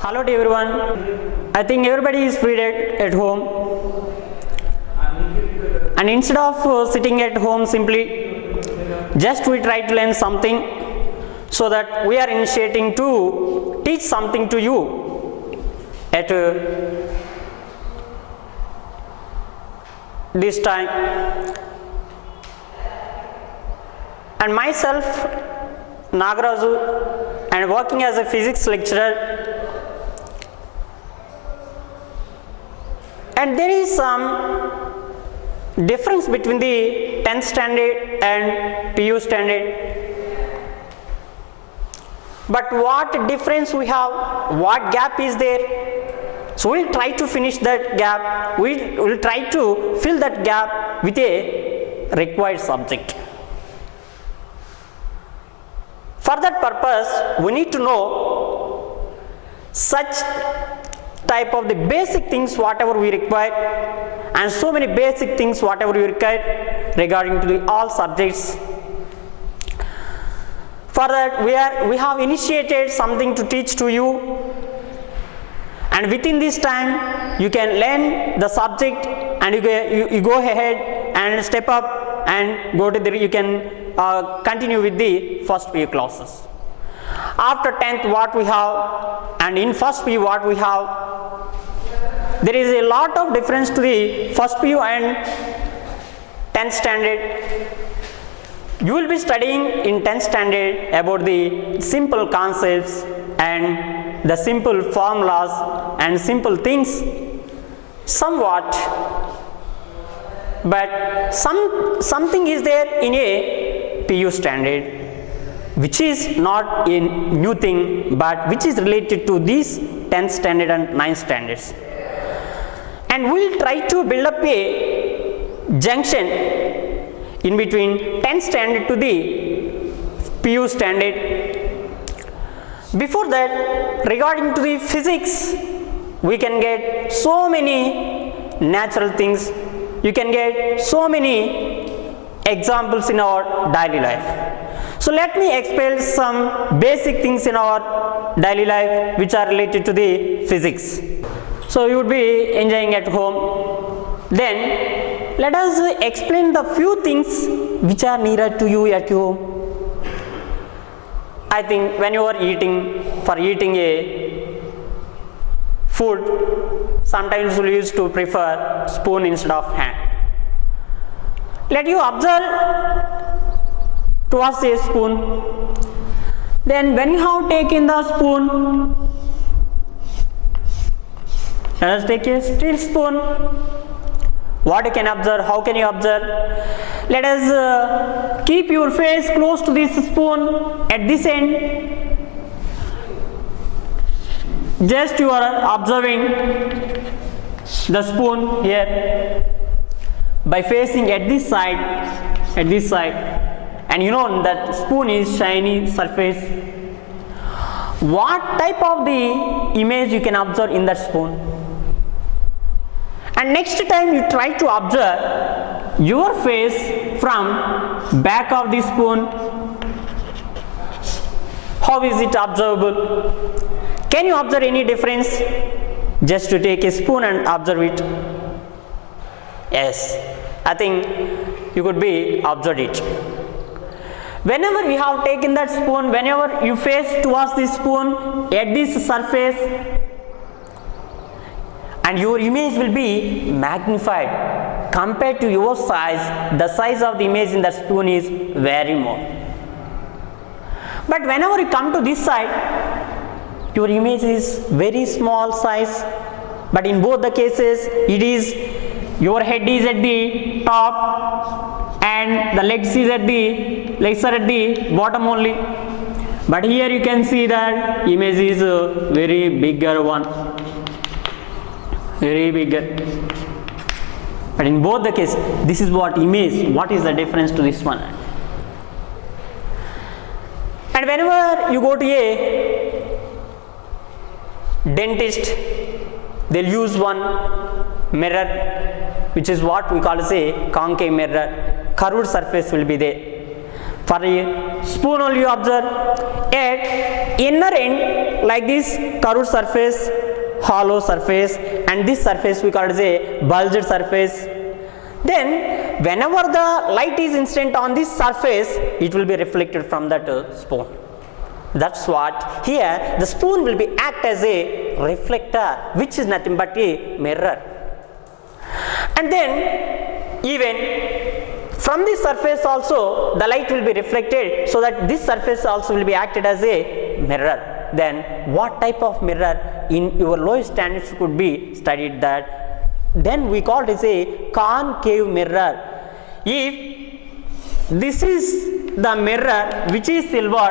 Hello to everyone. I think everybody is free at home. And instead of sitting at home simply, just we try to learn something, so that we are initiating to teach something to you at this time. And myself, Nagaraju, and working as a physics lecturer, and there is some difference between the 10th standard and PU standard. But what difference we have, what gap is there? So we'll try to finish that gap, we'll try to fill that gap with a required subject. For that purpose, we need to know such type of the basic things whatever we require, and so many basic things whatever we require regarding to the all subjects. For that we have initiated something to teach to you, and within this time you can learn the subject, and you go ahead and step up and go to the, you can continue with the first PU classes. After 10th what we have, and in first PU what we have, there is a lot of difference to the first PU and 10th standard. You will be studying in 10th standard about the simple concepts and the simple formulas and simple things somewhat, but something is there in a PU standard which is not a new thing, but which is related to these 10th standard and 9th standards. And we will try to build up a junction in between 10th standard to the PU standard. Before that, regarding to the physics, we can get so many natural things, you can get so many examples in our daily life. So let me explain some basic things in our daily life which are related to the physics. So you would be enjoying at home. Then let us explain the few things which are nearer to you at home. I think when you are for eating a food, sometimes we used to prefer spoon instead of hand. Let you observe towards a spoon. Then when you have taken the spoon, let us take a steel spoon. What you can observe, how can you observe? Let us keep your face close to this spoon at this end. Just you are observing the spoon here by facing at this side, and you know that spoon is shiny surface. What type of the image you can observe in that spoon? And next time you try to observe your face from back of the spoon. How is it observable? Can you observe any difference? Just to take a spoon and observe it. Yes, I think you could be observed it. Whenever you have taken that spoon, whenever you face towards the spoon at this surface, and your image will be magnified compared to your size. The size of the image in the spoon is very more. But whenever you come to this side, your image is very small size. But in both the cases, it is your head is at the top and the legs are at the bottom only. But here you can see that image is a very bigger one. Very bigger. But in both the cases, this is what image, what is the difference to this one? And whenever you go to a dentist, they'll use one mirror which is what we call as a concave mirror. Curved surface will be there. For a spoon only you observe, at inner end like this curved surface, hollow surface, and this surface we call it as a bulged surface. Then whenever the light is incident on this surface, it will be reflected from that spoon. That's what here the spoon will be act as a reflector, which is nothing but a mirror. And then even from this surface also the light will be reflected, so that this surface also will be acted as a mirror. Then what type of mirror in your lowest standards could be studied that? Then we call it as a concave mirror. If this is the mirror which is silver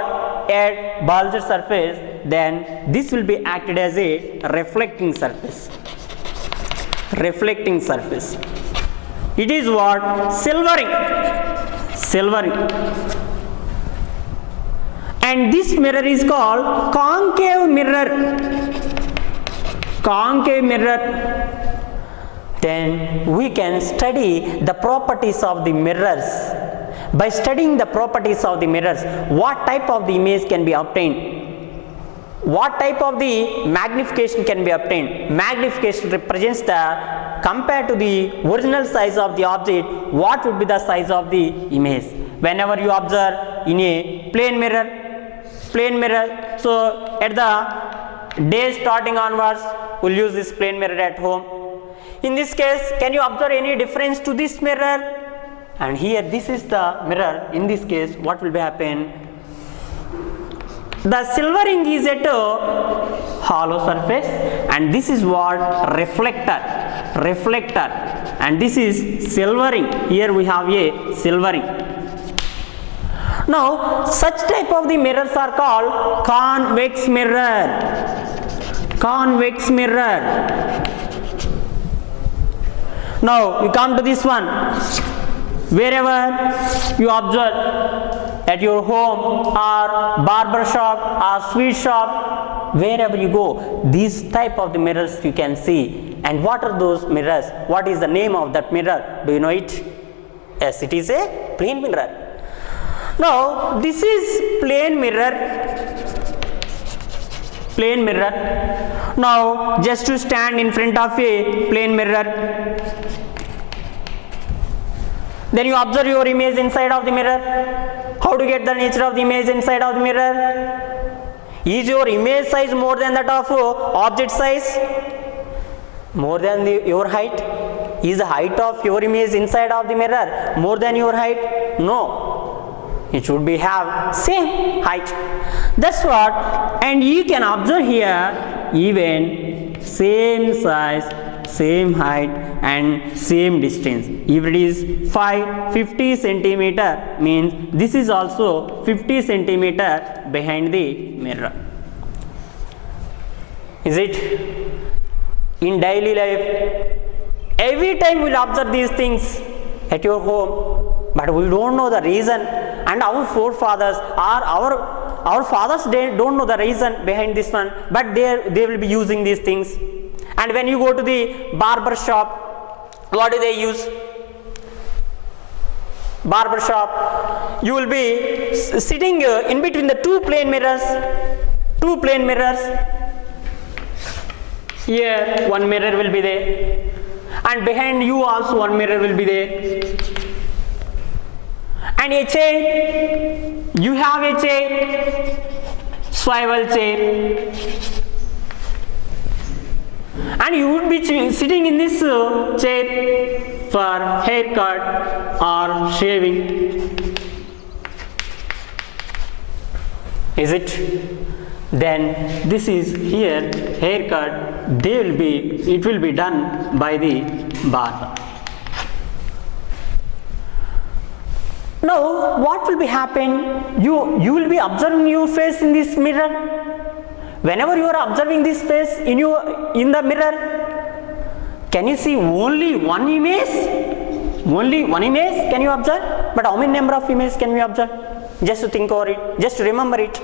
at bulged surface, then this will be acted as a reflecting surface. Reflecting surface. It is what? Silvering. Silvering. And this mirror is called concave mirror. Concave mirror. Then we can study the properties of the mirrors. By studying the properties of the mirrors, what type of the image can be obtained? What type of the magnification can be obtained? Magnification represents the, compared to the original size of the object, what would be the size of the image. Whenever you observe in a plane mirror, so at the day starting onwards, we'll use this plane mirror at home. In this case, can you observe any difference to this mirror? And here this is the mirror. In this case, what will be happen? The silvering is at a hollow surface, and this is what? Reflector. And this is silvering. Here we have a silvering. Now such type of the mirrors are called convex mirror. Convex mirror. Now you come to this one. Wherever you observe, at your home or barber shop or sweet shop, wherever you go, these type of the mirrors you can see. And what are those mirrors? What is the name of that mirror? Do you know it? Yes, it is a plane mirror. Now this is plane mirror. Plane mirror. Now just to stand in front of a plane mirror, then you observe your image inside of the mirror. How to get the nature of the image inside of the mirror? Is your image size more than that of object size? More than your height? Is the height of your image inside of the mirror more than your height? No. It should be have same height. That's what. And you can observe here even same size, same height and same distance. If it is 50 centimeter, means this is also 50 centimeter behind the mirror. Is it? In daily life, every time we will observe these things at your home, but we don't know the reason, and our forefathers or our fathers, they don't know the reason behind this one, but they will be using these things. And when you go to the barber shop, what do they use? Barber shop, you will be sitting in between the two plane mirrors. Here one mirror will be there, and behind you also one mirror will be there. And a chair, you have a chair, swivel chair, and you would be sitting in this chair for haircut or shaving. Is it? Then this is here haircut. It will be done by the barber. Now what will be happen? You will be observing your face in this mirror. Whenever you are observing this face in the mirror, can you see only one image? Only one image can you observe? But how many number of images can we observe? Just to think over it, just to remember it.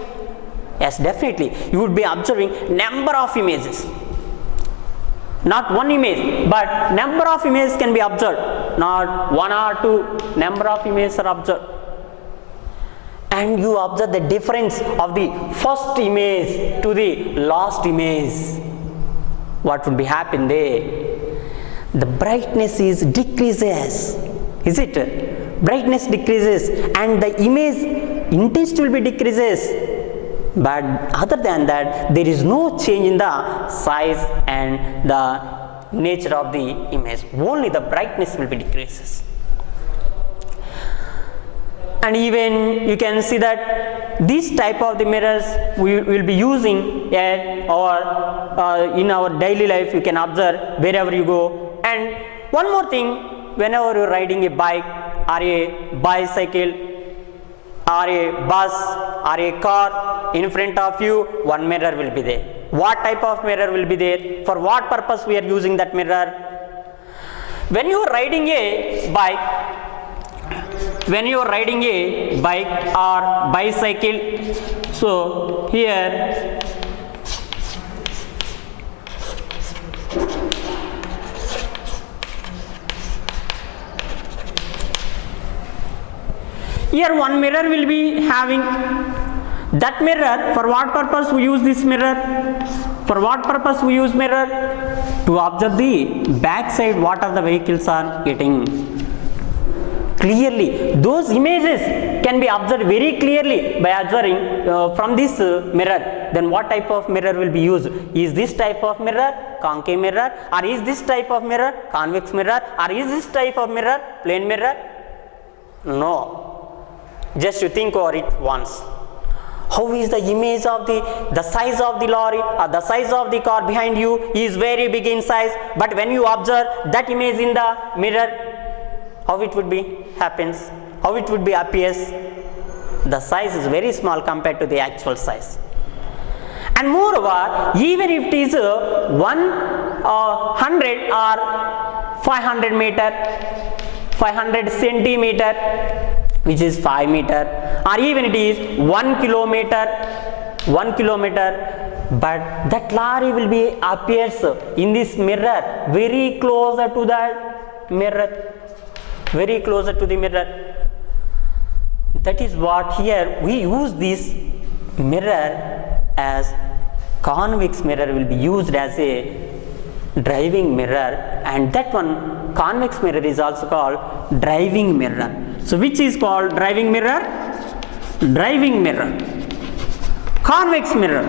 Yes, definitely. You would be observing number of images. Not one image, but number of images can be observed. Not one or two, number of images are observed. and you observe the difference of the first image to the last image, what would be happen there? The brightness is decreases, is it? Brightness decreases and the image intensity will be decreases, but other than that there is no change in the size and the nature of the image, only the brightness will be decreases. And even you can see that this type of the mirrors we will be using at our in our daily life. You can observe wherever you go. And one more thing, whenever you are riding a bike or a bicycle or a bus or a car, in front of you one mirror will be there. What type of mirror will be there? For what purpose we are using that mirror? When you are riding a bike, or bicycle, so here one mirror will be having. That mirror, for what purpose we use this mirror? For what purpose we use mirror? To observe the back side what are the vehicles are getting. Clearly, those images can be observed very clearly by observing from this mirror. Then what type of mirror will be used? Is this type of mirror concave mirror, or is this type of mirror convex mirror, or is this type of mirror plane mirror? No. Just you think over it once. How is the image of the size of the lorry or the size of the car behind you is very big in size, but when you observe that image in the mirror, how it would be happens, how it would be appears? The size is very small compared to the actual size. And moreover, even if it is 100 or 500 meter, 500 centimeter, which is 5 meter, or even it is 1 kilometer, but that lorry will be appears in this mirror very closer to that mirror. Very closer to the mirror. That is what here we use this mirror as convex mirror will be used as a driving mirror, and that one convex mirror is also called driving mirror. So which is called driving mirror? Driving mirror. Convex mirror.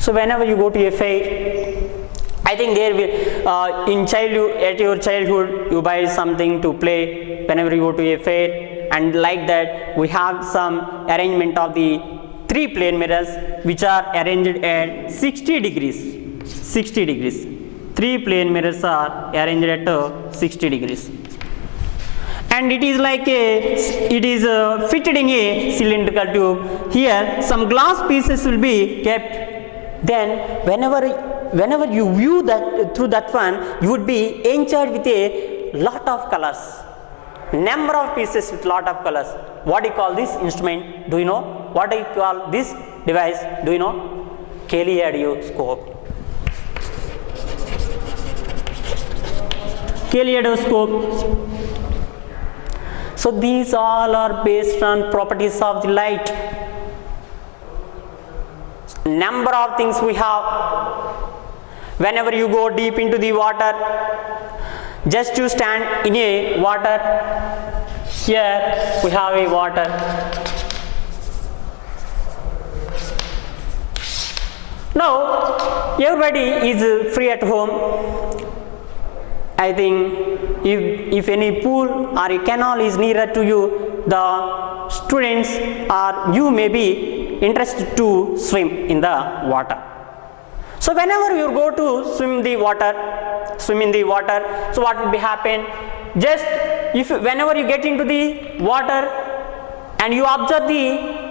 So whenever you go to a fair, I think there will at your childhood you buy something to play whenever you go to a fair, and like that we have some arrangement of the 3 plane mirrors which are arranged at 60 degrees. 60 degrees. 3 plane mirrors are arranged at 60 degrees. And it is like fitted in a cylindrical tube. Here some glass pieces will be kept. Then whenever you view that through that one, you would be enjoyed with a lot of colors, number of pieces with lot of colors. What do you call this instrument? Do you know? What do you call this device? Do you know? Kaleidoscope. Kaleidoscope. So these all are based on properties of the light. Number of things we have. Whenever you go deep into the water, just you stand in a water. Here we have a water. Now everybody is free at home. I think if any pool or a canal is nearer to you, the students or you may be interested to swim in the water. So whenever you go to swim in the water, so what will be happen? Just whenever you get into the water and you observe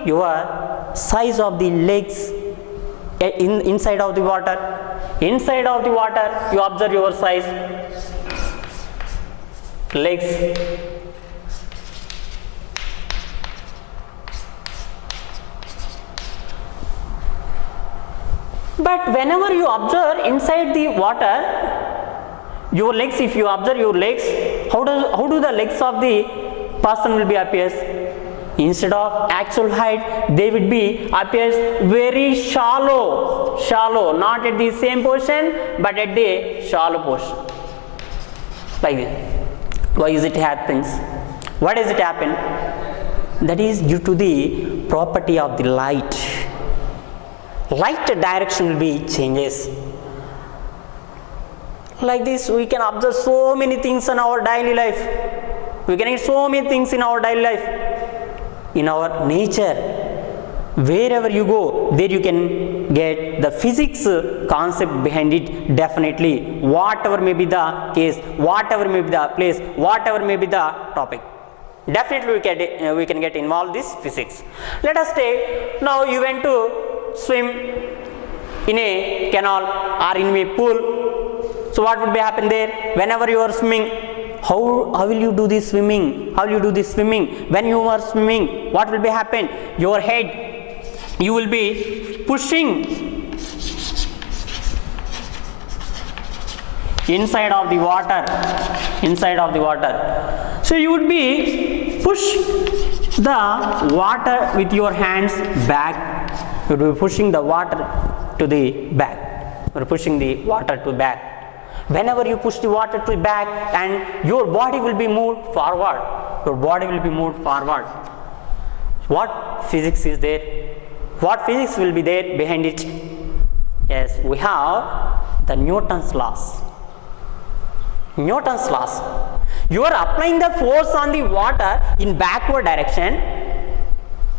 your size of the legs inside of the water. Inside of the water, you observe your size legs. But whenever you observe inside the water, your legs, if you observe your legs, how do the legs of the person will be appears? Instead of actual height, they would be appears very shallow, not at the same position, but at the shallow position, like this. Why is it happens? Why does it happen? That is due to the property of the light. Light direction will be changes. Like this, we can observe so many things in our daily life. We can get so many things in our daily life. In our nature, wherever you go, there you can get the physics concept behind it. Definitely, whatever may be the case, whatever may be the place, whatever may be the topic, definitely we can get involved this physics. Let us take, now you went to swim in a canal or in a pool. So what would be happen there? Whenever you are swimming, how will you do this swimming? How will you do this swimming? When you are swimming, what will be happen? Your head, you will be pushing inside of the water. So you would be push the water with your hands back. You would be pushing the water to the back. You are pushing the water to back. Whenever you push the water to the back, and your body will be moved forward. What physics is there? What physics will be there behind it? Yes, we have the Newton's laws. You are applying the force on the water in backward direction,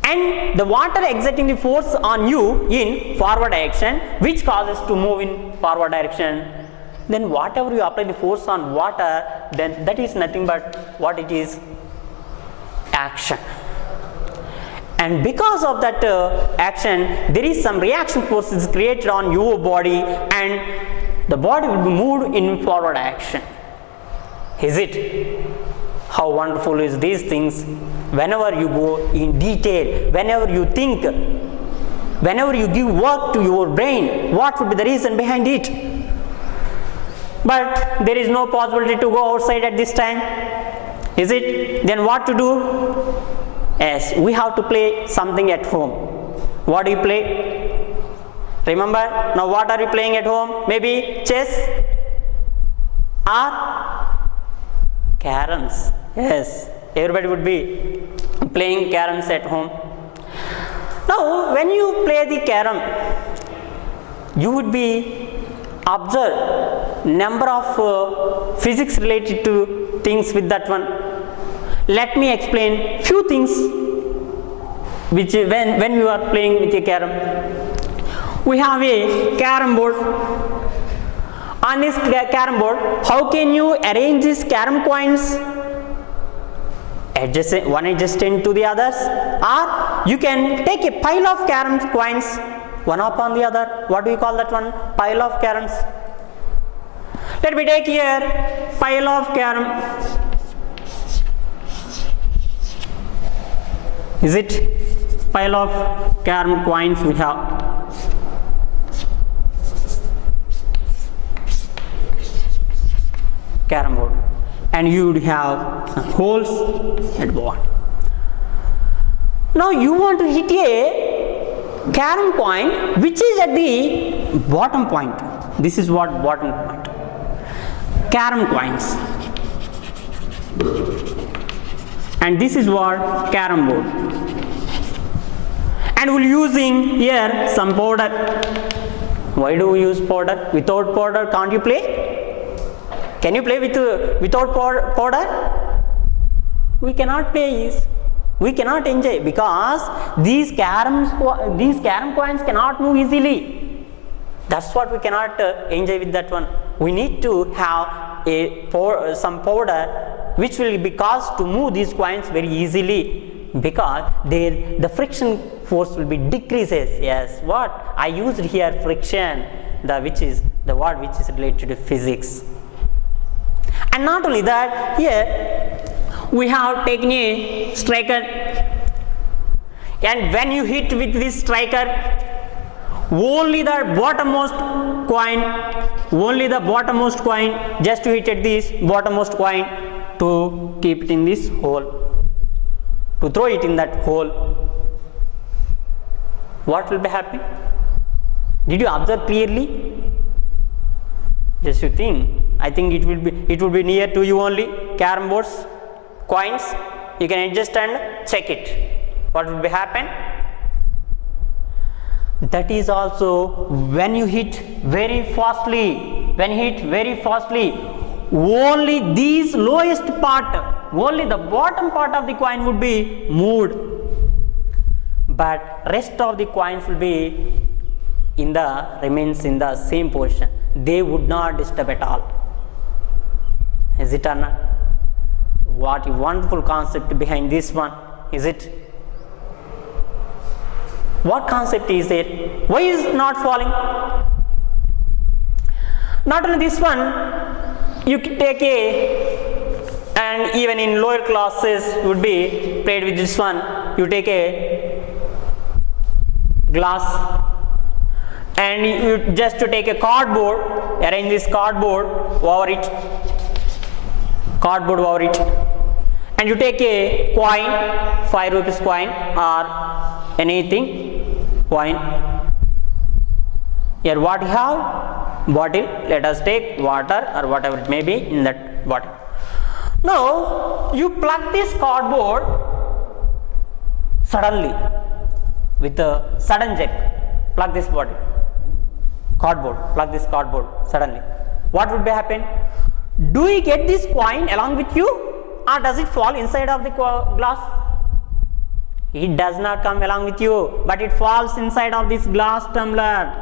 and the water exerting the force on you in forward direction, which causes to move in forward direction. Then whatever you apply the force on water, then that is nothing but what it is? Action. And because of that action, there is some reaction forces created on your body, and the body will be moved in forward action. Is it? How wonderful is these things? Whenever you go in detail, whenever you think, whenever you give work to your brain, what would be the reason behind it? But there is no possibility to go outside at this time. Is it? Then what to do? Yes, we have to play something at home. What do you play? Remember, now what are you playing at home? Maybe chess or caroms. Yes, everybody would be playing caroms at home. Now, when you play the carom, you would be observe number of physics related to things with that one. Let me explain few things which when you are playing with a carom. We have a carom board. On this carom board, how can you arrange these carom coins? One adjacent to the others, or you can take a pile of carom coins one upon the other. What do you call that one? Pile of caroms. Let me take here pile of carom. Is it pile of carom coins we have? Carom board, and you would have some holes at bottom. Now you want to hit a carom coin which is at the bottom point. This is what bottom point. Carom coins, and this is what carom board. And we're using here some powder. Why do we use powder? Without powder, can't you play? Can you play without powder? We cannot play. We cannot enjoy because these carom coins cannot move easily. That's what we cannot enjoy with that one. We need to have some powder which will be caused to move these coins very easily, because the friction force will be decreases. Yes, what I used here, friction, which is the word which is related to physics. And not only that, here we have taken a striker, and when you hit with this striker, only the bottommost coin, just to hit at this bottommost coin, to keep it in this hole, to throw it in that hole, what will be happening? Did you observe clearly? Just you think. I think it will be near to you only. Carom boards, coins, you can adjust and check it. What will be happen? That is also when you hit very fastly, only these lowest part, only the bottom part of the coin would be moved, but rest of the coins will be remains in the same position. They would not disturb at all. Is it or not? What a wonderful concept behind this one, is it? What concept is there? Why is it not falling? Not only this one, you take and even in lower classes would be played with this one. You take a glass and you just to take a cardboard, arrange this cardboard over it, and you take a coin, 5 rupees coin or anything coin. Here what you have? Bottle. Let us take water or whatever it may be in that bottle. Now you plug this cardboard suddenly with a sudden jerk. Plug this bottle. Plug this cardboard suddenly. What would be happen? Do you get this coin along with you, or does it fall inside of the glass? It does not come along with you, but it falls inside of this glass tumbler.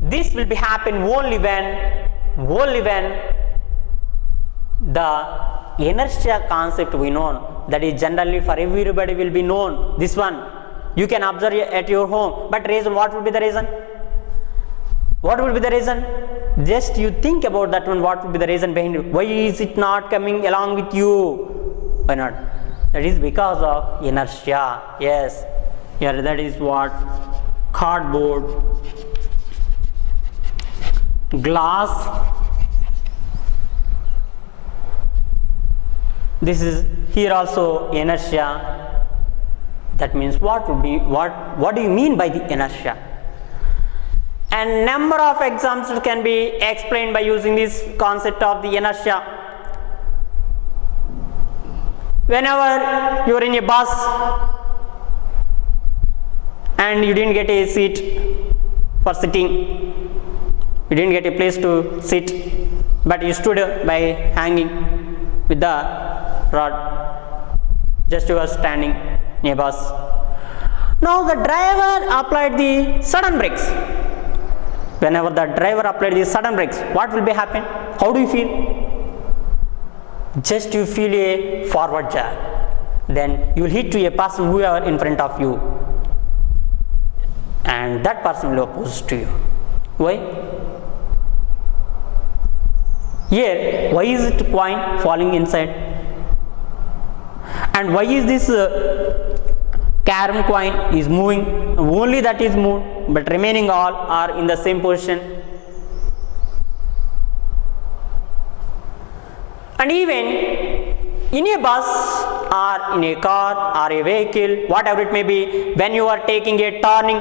This will be happen only when the inertia concept we know, that is generally for everybody will be known. This one you can observe at your home, but reason, what would be the reason? What will be the reason? Just you think about that one. What would be the reason behind it? Why is it not coming along with you? Why not? That is because of inertia. Yes, here that is what cardboard, glass. This is here also inertia. That means what would be what do you mean by the inertia? And number of examples can be explained by using this concept of the inertia. Whenever you are in a bus and you didn't get a seat for sitting, you didn't get a place to sit, but you stood by hanging with the rod, just you were standing in a bus. Now the driver applied the sudden brakes. Whenever the driver applied the sudden brakes, what will be happen? How do you feel? Just you feel a forward jerk. Then you will hit to a person who are in front of you, and that person will oppose to you. Why? Here, why is it coin falling inside? And why is this carom coin is moving? Only that is moved, but remaining all are in the same position. And even in a bus or in a car or a vehicle, whatever it may be, when you are taking a turning,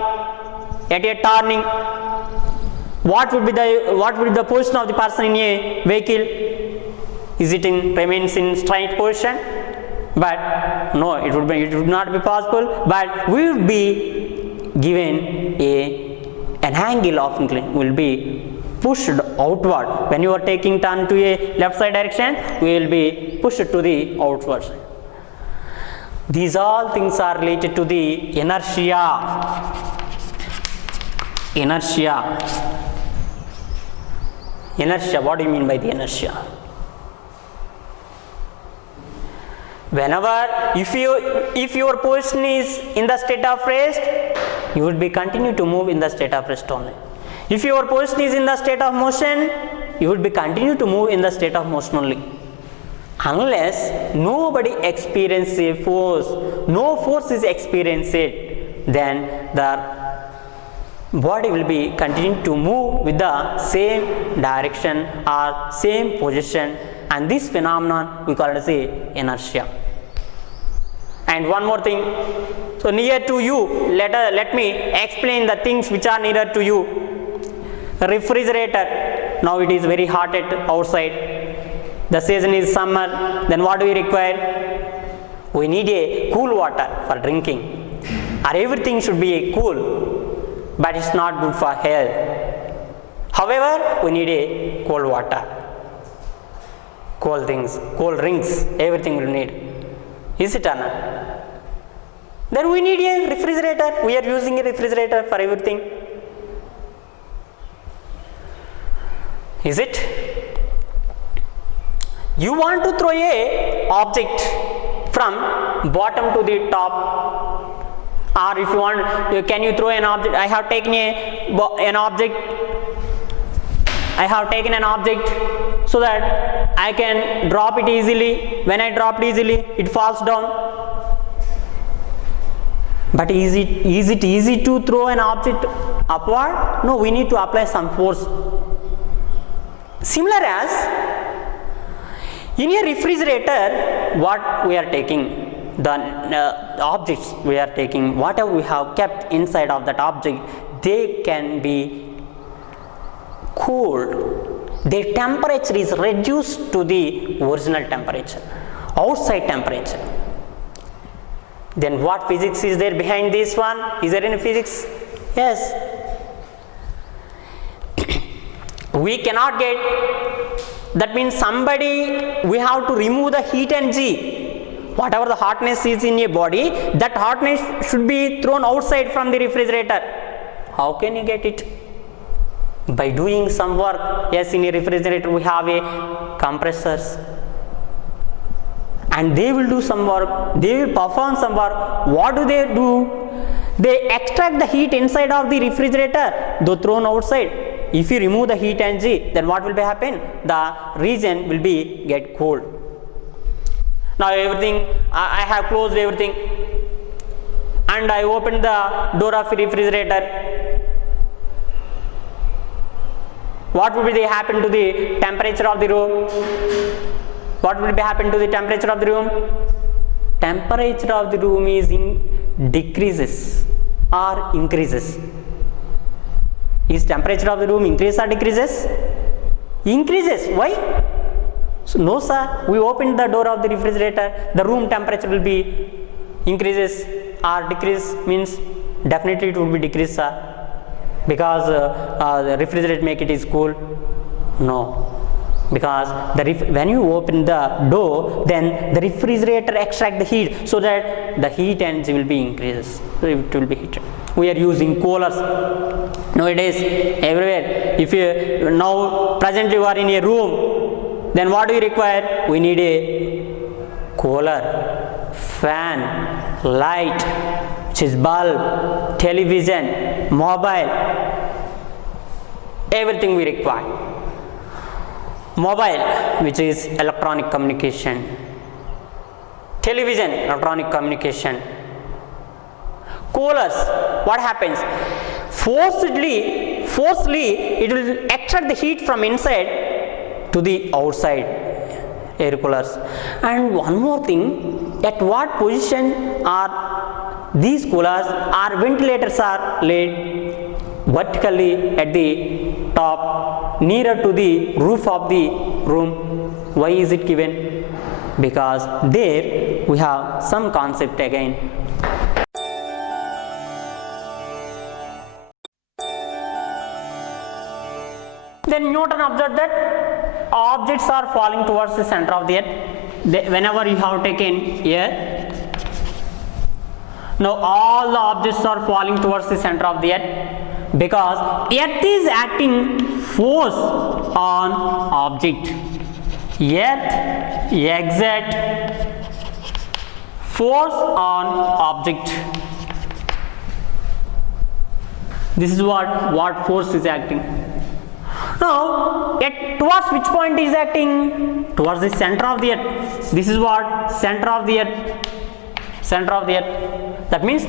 what would be the position of the person in a vehicle? Is it remains in straight position? But no, it would not be possible, but we would be given an angle of inclination, will be pushed outward. When you are taking turn to a left side direction, we will be pushed to the outward side. These all things are related to the inertia. Inertia, what do you mean by the inertia? Whenever, if your position is in the state of rest, you would be continue to move in the state of rest only. If your position is in the state of motion, you would be continue to move in the state of motion only. Unless nobody experiences a force, no force is experienced, then the body will be continuing to move with the same direction or same position, and this phenomenon we call it as inertia. And one more thing, so near to you, let me explain the things which are nearer to you. Refrigerator, now it is very hot at outside, the season is summer, then what do we require? We need a cool water for drinking, or everything should be cool, but it's not good for health. However, we need a cold water, cold things, cold drinks, everything we need. Is it or not? Then we need a refrigerator. We are using a refrigerator for everything. Is it? You want to throw a object from bottom to the top, or if you want, can you throw an object? I have taken an object. I have taken an object so that I can drop it easily. When I drop it easily, it falls down. But is it easy to throw an object upward? No, we need to apply some force. Similar as in a refrigerator, what we are taking, the objects we are taking, whatever we have kept inside of that object, they can be cooled. Their temperature is reduced to the original temperature, outside temperature. Then what physics is there behind this one? Is there any physics? Yes. We cannot get, that means we have to remove the heat energy. Whatever the hotness is in a body, that hotness should be thrown outside from the refrigerator. How can you get it? By doing some work. Yes, in a refrigerator we have a compressors, and they will do some work, they will perform some work. What do? They extract the heat inside of the refrigerator, though thrown outside. If you remove the heat energy, then what will be happen? The region will be get cold. Now everything, I have closed everything, and I opened the door of the refrigerator. What will be happen to the temperature of the room? What will be happen to the temperature of the room? Temperature of the room is decreases or increases. Is temperature of the room increases or decreases? Increases. Why? So, no sir, we opened the door of the refrigerator, the room temperature will be increases or decrease, means definitely it will be decrease, sir, because the refrigerator make it is cool. No, because when you open the door, then the refrigerator extract the heat, so that the heat energy will be increases, so it will be heated. We are using coolers nowadays everywhere. If you now presently you are in a room, then what do you require? We need a cooler, fan, light, which is bulb, television, mobile, everything we require. Mobile, which is electronic communication, television, electronic communication, coolers, what happens? Forcefully it will extract the heat from inside to the outside, air coolers. And one more thing, at what position are these coolers or ventilators are laid? Vertically at the top, nearer to the roof of the room. Why is it given? Because there we have some concept again. Then Newton observed that objects are falling towards the center of the earth. Whenever you have taken air, now all the objects are falling towards the center of the earth, because earth is acting force on object. Earth exert force on object. This is what force is acting. Now, towards which point is acting? Towards the center of the earth. This is what? Center of the earth. center of the earth. That means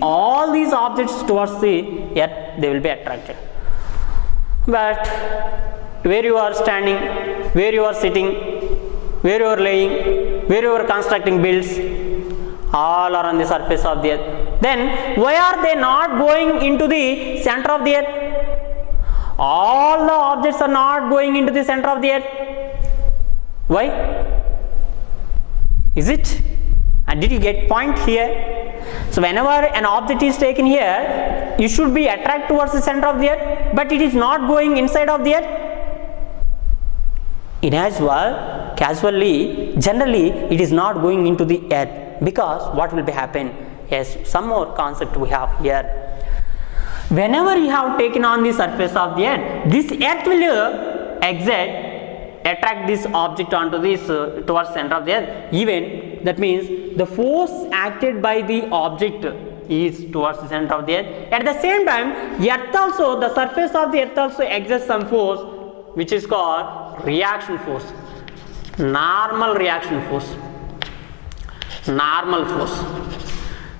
all these objects towards the earth, they will be attracted. But where you are standing, where you are sitting, where you are laying, where you are constructing builds, all are on the surface of the earth. Then why are they not going into the center of the earth? All the objects are not going into the center of the earth. Why? Is it? And did you get point here? So whenever an object is taken here, you should be attracted towards the center of the earth, but it is not going inside of the earth. In as well, casually, generally, it is not going into the earth, because what will be happen? Yes, some more concept we have here. Whenever you have taken on the surface of the earth, this earth will attract this object onto this towards center of the earth. Even that means the force acted by the object is towards the center of the earth. At the same time, earth also, the surface of the earth also exerts some force, which is called reaction force, normal reaction force, normal force.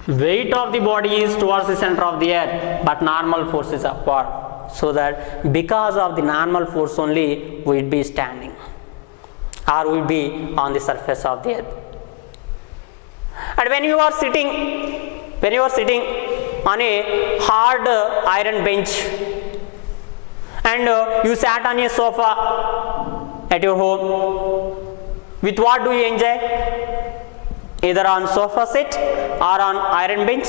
Weight of the body is towards the center of the earth, but normal force is upward. So that because of the normal force only, we will be standing, or we will be on the surface of the earth. And when you are sitting on a hard iron bench, and you sat on a sofa at your home, with what do you enjoy? Either on sofa set or on iron bench?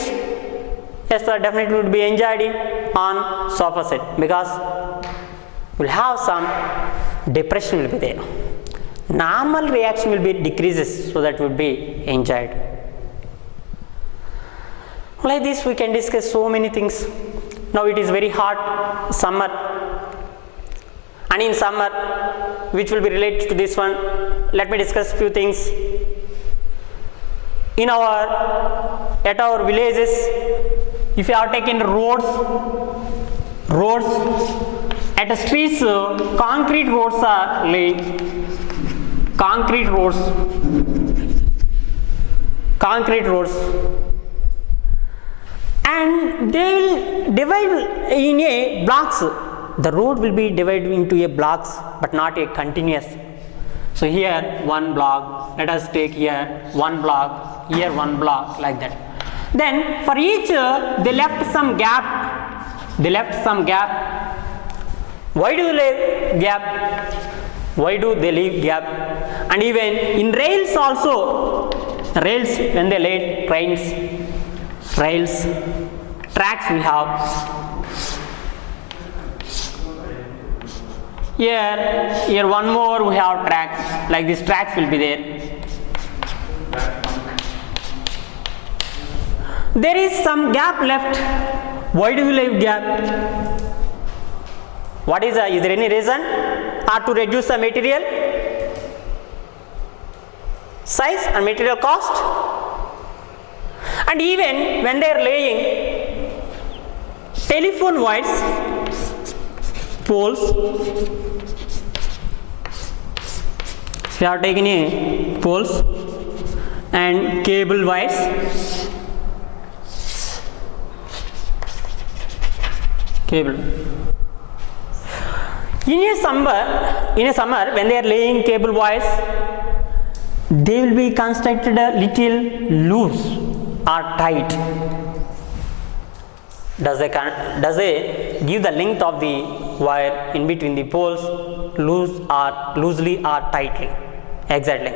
Yes, sir, definitely would be enjoyed on sofa set, because we'll have some depression will be there. Normal reaction will be decreases, so that would be enjoyed. Like this we can discuss so many things. Now it is very hot, summer, and in summer, which will be related to this one, let me discuss few things. At our villages, if you have taken roads at the streets, concrete roads are laid, concrete roads, and they will divide in a blocks. The road will be divided into a blocks, but not a continuous. So here one block, let us take here one block, here one block, like that. Then for each they left some gap. Why do they leave gap? Why do they leave gap? And even in rails also, rails, when they laid rails, tracks we have. Here one more we have track, like this tracks will be there. There is some gap left. Why do we leave gap? What is there any reason? Or to reduce the material size and material cost? And even when they are laying telephone wires, poles, we have taken a poles and cable wires, cable. In a summer, when they are laying cable wires, they will be constructed a little loose or tight. Does they give the length of the wire in between the poles loosely or tightly? Exactly.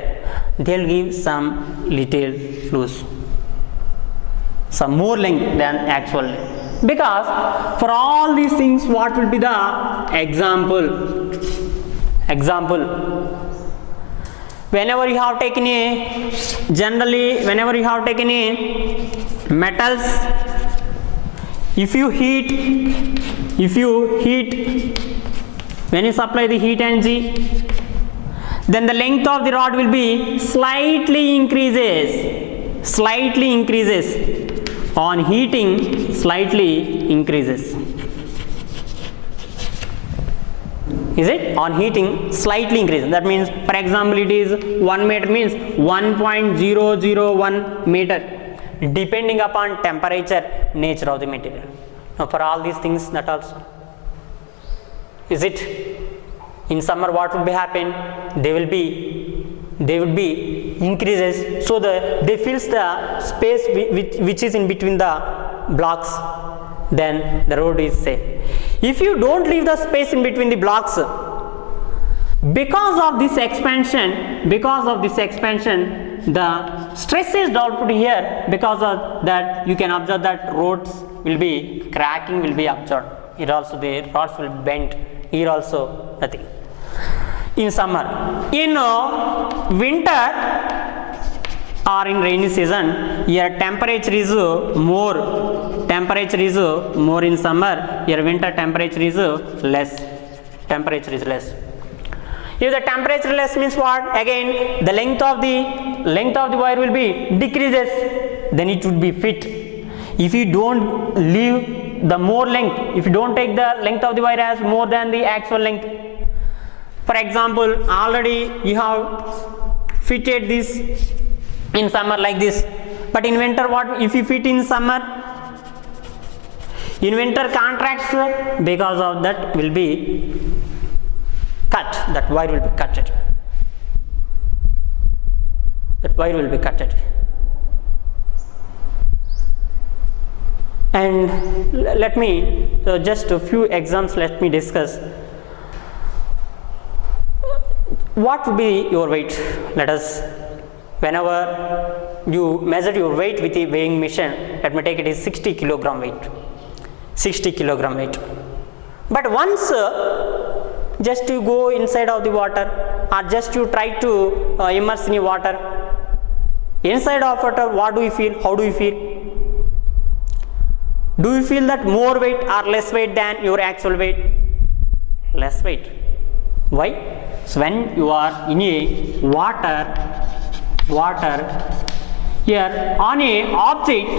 They will give some little loose, some more length than actual length. Because for all these things, what will be the example? Whenever you have taken whenever you have taken metals, if you heat, when you supply the heat energy, then the length of the rod will be slightly increases. On heating, slightly increases. Is it? On heating, slightly increase. That means, for example, it is 1 meter means 1.001 meter, depending upon temperature, nature of the material. Now, for all these things, that also. Is it? In summer, what would be happen? They would be increases, so they fills the space which is in between the blocks. Then the road is safe. If you don't leave the space in between the blocks, because of this expansion, the stress is developed here. Because of that, you can observe that roads will be cracking, will be observed. Here also the rods will bend. Here also nothing. In summer, in winter or in rainy season, here temperature is more. Temperature is more in summer. Here winter temperature is less. Temperature is less. If the temperature less means what? Again, the length of the wire will be decreases. Then it would be fit. If you don't leave the more length, if you don't take the length of the wire as more than the actual length. For example, already you have fitted this in summer like this, but in winter what if you fit in summer? In winter contracts, because of that will be cut, that wire will be cutted. That wire will be cutted. And let me just a few examples let me discuss. What would be your weight? Let us, whenever you measure your weight with a weighing machine, let me take it is 60 kilogram weight. 60 kilogram weight. But once just you go inside of the water, or just you try to immerse in water, inside of water, what do you feel? How do you feel? Do you feel that more weight or less weight than your actual weight? Less weight. Why? So when you are in a water here on a object,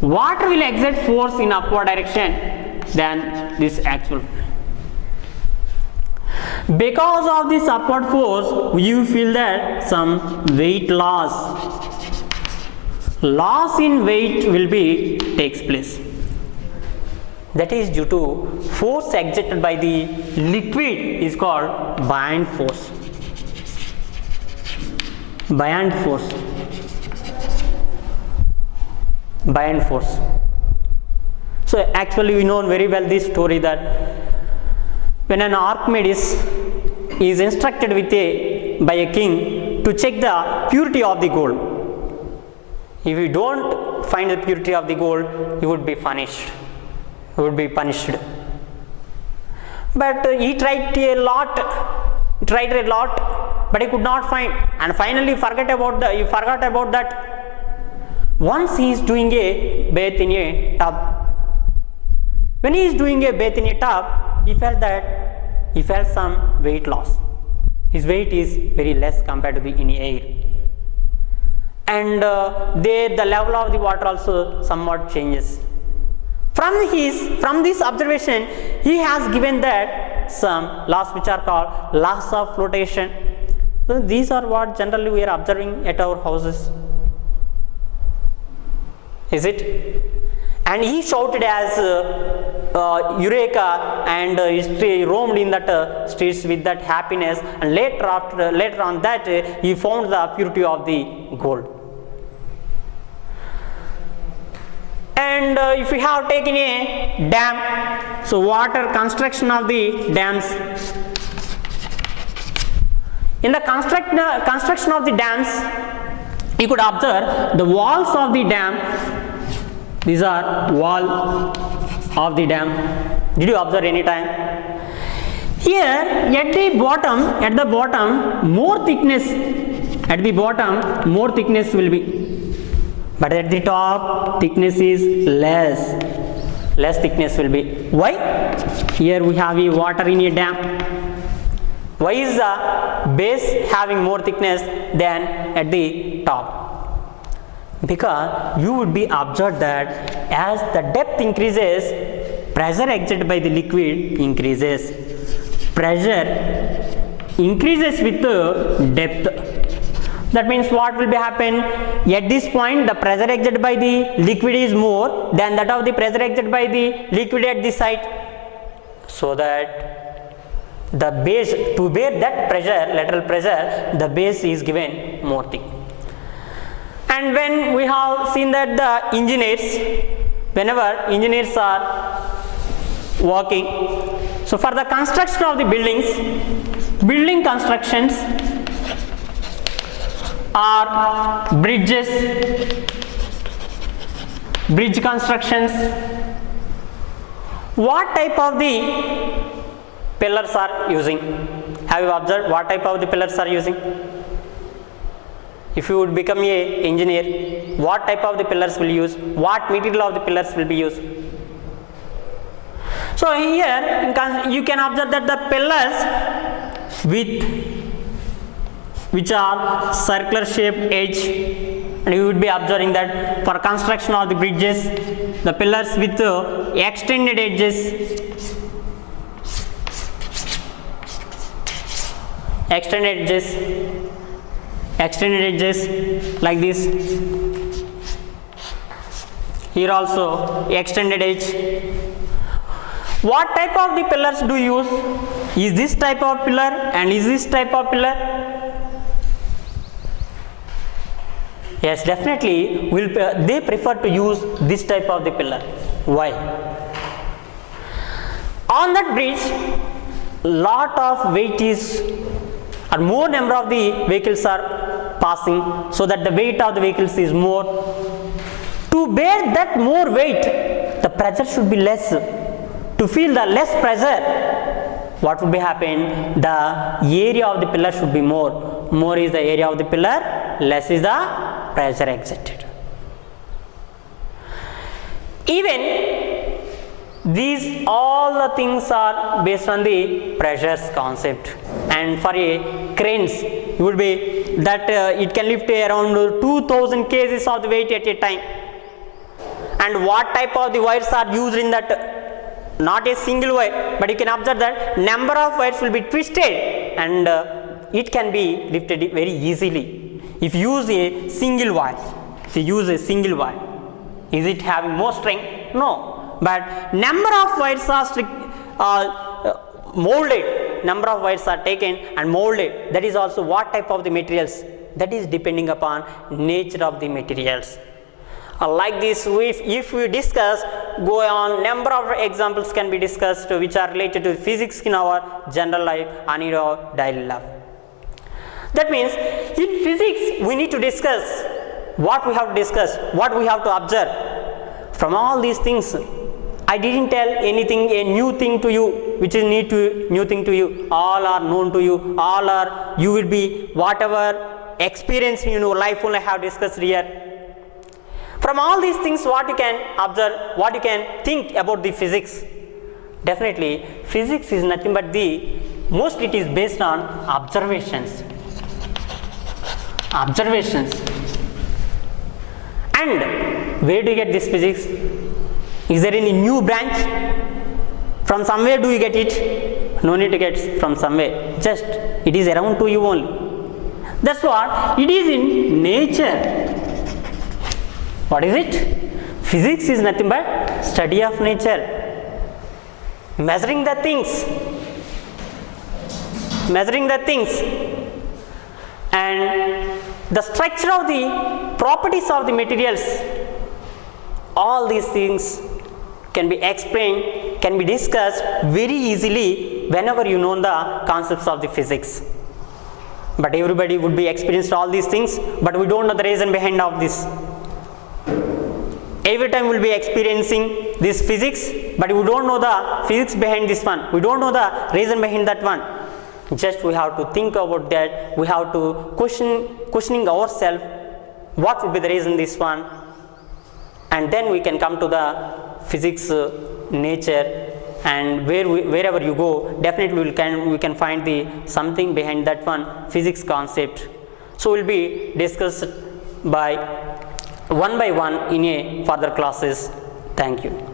water will exert force in upward direction than this actual. Because of this upward force, you feel that some weight loss in weight will be takes place. That is due to force exerted by the liquid is called buoyant force. Buoyant force. Buoyant force. So actually we know very well this story that when an Archimedes is instructed by a king to check the purity of the gold. If you don't find the purity of the gold, you would be punished. But he tried a lot, but he could not find, and finally he forgot about that. Once he is doing a bath in a tub. When he is doing a bath in a tub, he felt some weight loss. His weight is very less compared to the in air, and the level of the water also somewhat changes. From this observation, he has given that some laws which are called laws of flotation. So these are what generally we are observing at our houses. Is it? And he shouted as Eureka, and he roamed in that streets with that happiness. And later on that he found the purity of the gold. And if we have taken a dam, so water construction of the dams. In the construction of the dams, you could observe the walls of the dam. These are wall of the dam. Did you observe any time? Here at the bottom, more thickness. At the bottom, more thickness will be. But at the top, thickness is less. Less thickness will be. Why? Here we have a water in a dam. Why is the base having more thickness than at the top? Because you would be observed that as the depth increases, pressure exerted by the liquid increases. pressure increases with depth. That means what will be happen? At this point the pressure exerted by the liquid is more than that of the pressure exerted by the liquid at this site, so that the base, to bear that pressure, lateral pressure, the base is given more thick. And when we have seen that the engineers, whenever engineers are working, so for the construction of the buildings, building constructions are bridges, bridge constructions, what type of the pillars are using? Have you observed what type of the pillars are using? If you would become a engineer, what type of the pillars will use? What material of the pillars will be used? So here you can observe that the pillars which are circular shaped edge, and you would be observing that for construction of the bridges, the pillars with extended edges, extended edges like this. Here also extended edge. What type of the pillars do you use? Is this type of pillar and is this type of pillar? Yes, definitely they prefer to use this type of the pillar. Why? On that bridge, lot of weight is, or more number of the vehicles are passing, so that the weight of the vehicles is more. To bear that more weight, the pressure should be less. To feel the less pressure, what would be happen? The area of the pillar should be more. More is the area of the pillar, less is the pressure exerted. Even these all the things are based on the pressures concept. And for a cranes, it would be that it can lift around 2000 kgs of the weight at a time. And what type of the wires are used in that? Not a single wire, but you can observe that number of wires will be twisted, and it can be lifted very easily. If you use a single wire, is it having more strength? No, but number of wires are molded, number of wires are taken and molded. That is also what type of the materials, that is depending upon nature of the materials. Like this, if we discuss, go on, number of examples can be discussed which are related to physics in our general life and in our daily life. That means in physics we need to discuss what we have to discuss, what we have to observe. From all these things, I didn't tell anything, a new thing to you, which is new thing to you. All are known to you, all are, you will be whatever experience in your life only have discussed here. From all these things, what you can observe, what you can think about the physics? Definitely, physics is nothing but mostly it is based on observations. And where do you get this physics? Is there any new branch? From somewhere do you get it? No need to get from somewhere. Just it is around to you only. That's what it is in nature. What is it? Physics is nothing but study of nature. Measuring the things. And the structure of the properties of the materials. All these things can be explained, can be discussed very easily whenever you know the concepts of the physics. But everybody would be experienced all these things, but we don't know the reason behind of this. Every time we will be experiencing this physics, but we don't know the physics behind this one. We don't know the reason behind that one. Just we have to think about that. We have to questioning ourselves, what would be the reason this one, and then we can come to the physics nature. And wherever you go, definitely we can find the something behind that one physics concept. So will be discussed by one in a further classes. Thank you.